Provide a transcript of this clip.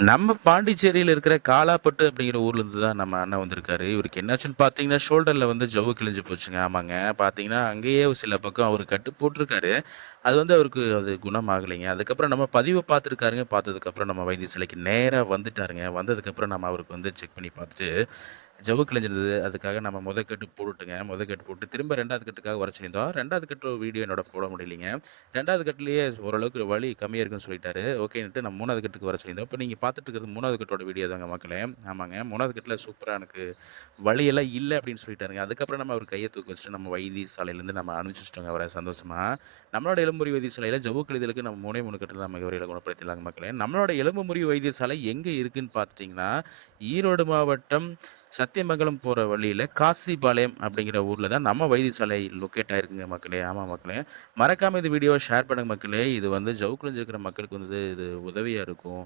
நம்ம பாண்டிச்சேரியில் இருக்கிற காலாப்பட்டு அப்படிங்கிற ஊர்ல இருந்து தான் நம்ம அண்ணன் வந்திருக்காரு. இவருக்கு என்னாச்சுன்னு பார்த்தீங்கன்னா, ஷோல்டர்ல வந்து ஜவ்வு கிழிஞ்சு போச்சுங்க. ஆமாங்க. பார்த்தீங்கன்னா, அங்கேயே சில பக்கம் அவர் கட்டு போட்டிருக்காரு அது வந்து அவருக்கு அது குணமாகலைங்க. அதுக்கப்புறம் நம்ம பதிவை பார்த்துருக்காருங்க. பார்த்ததுக்கப்புறம் நம்ம வைத்திய சிலைக்கு நேராக வந்துட்டாருங்க. வந்ததுக்கப்புறம் நம்ம அவருக்கு வந்து செக் பண்ணி பார்த்துட்டு, ஜவு கிழிஞ்சிருந்தது. அதுக்காக நம்ம முத கட்டு போட்டுட்டுங்க. முத கட்டு போட்டு திரும்ப ரெண்டாவது கட்டுக்காக உரைச்சிருந்தோம் ரெண்டாவது கட்டு வீடியோ என்னோட போட முடியலைங்க. ரெண்டாவது கட்டுலேயே ஓரளவுக்கு வலி கம்மியாக இருக்குன்னு சொல்லிட்டாரு. ஓகேன்னுட்டு நம்ம மூணாவது கட்டுக்கு வர சொல்லியிருந்தோம். நீங்கள் பார்த்துட்டு இருக்கிறது மூணாவது கட்டோட வீடியோ தாங்க மக்களே. ஆமாங்க. மூணாவது கட்டில் சூப்பராக எனக்கு வலியெல்லாம் இல்லை அப்படின்னு சொல்லிட்டாருங்க. அதுக்கப்புறம் நம்ம அவர் கையை தூக்க வச்சுட்டு நம்ம வைத்திய சாலையிலேருந்து நம்ம அனுப்பிச்சிட்டோங்க அவரை சந்தோஷமாக நம்மளோட நம்மளோட எலும்புமுறிவு வைத்தியசாலையில ஜவு கழிதலுக்கு நம்ம மூணே மூணு கட்டில் நம்ம இவரையில குணப்படுத்திடலாங்க மக்களே. நம்மளோட எலும்பு முறிவு வைத்தியசாலை எங்கே இருக்குன்னு பார்த்துட்டிங்கன்னா ஈரோடு மாவட்டம் சத்தியமங்கலம் போற வழியில காசிபாளையம் அப்படிங்கிற ஊரில் தான் நம்ம வைத்தியசாலை லொக்கேட் ஆயிருக்குங்க மக்களே. ஆமா மக்களே. மறக்காம இந்த வீடியோவை ஷேர் பண்ணுங்க மக்களே. இது வந்து ஜவ்வு மக்களுக்கு வந்து இது உதவியா இருக்கும்.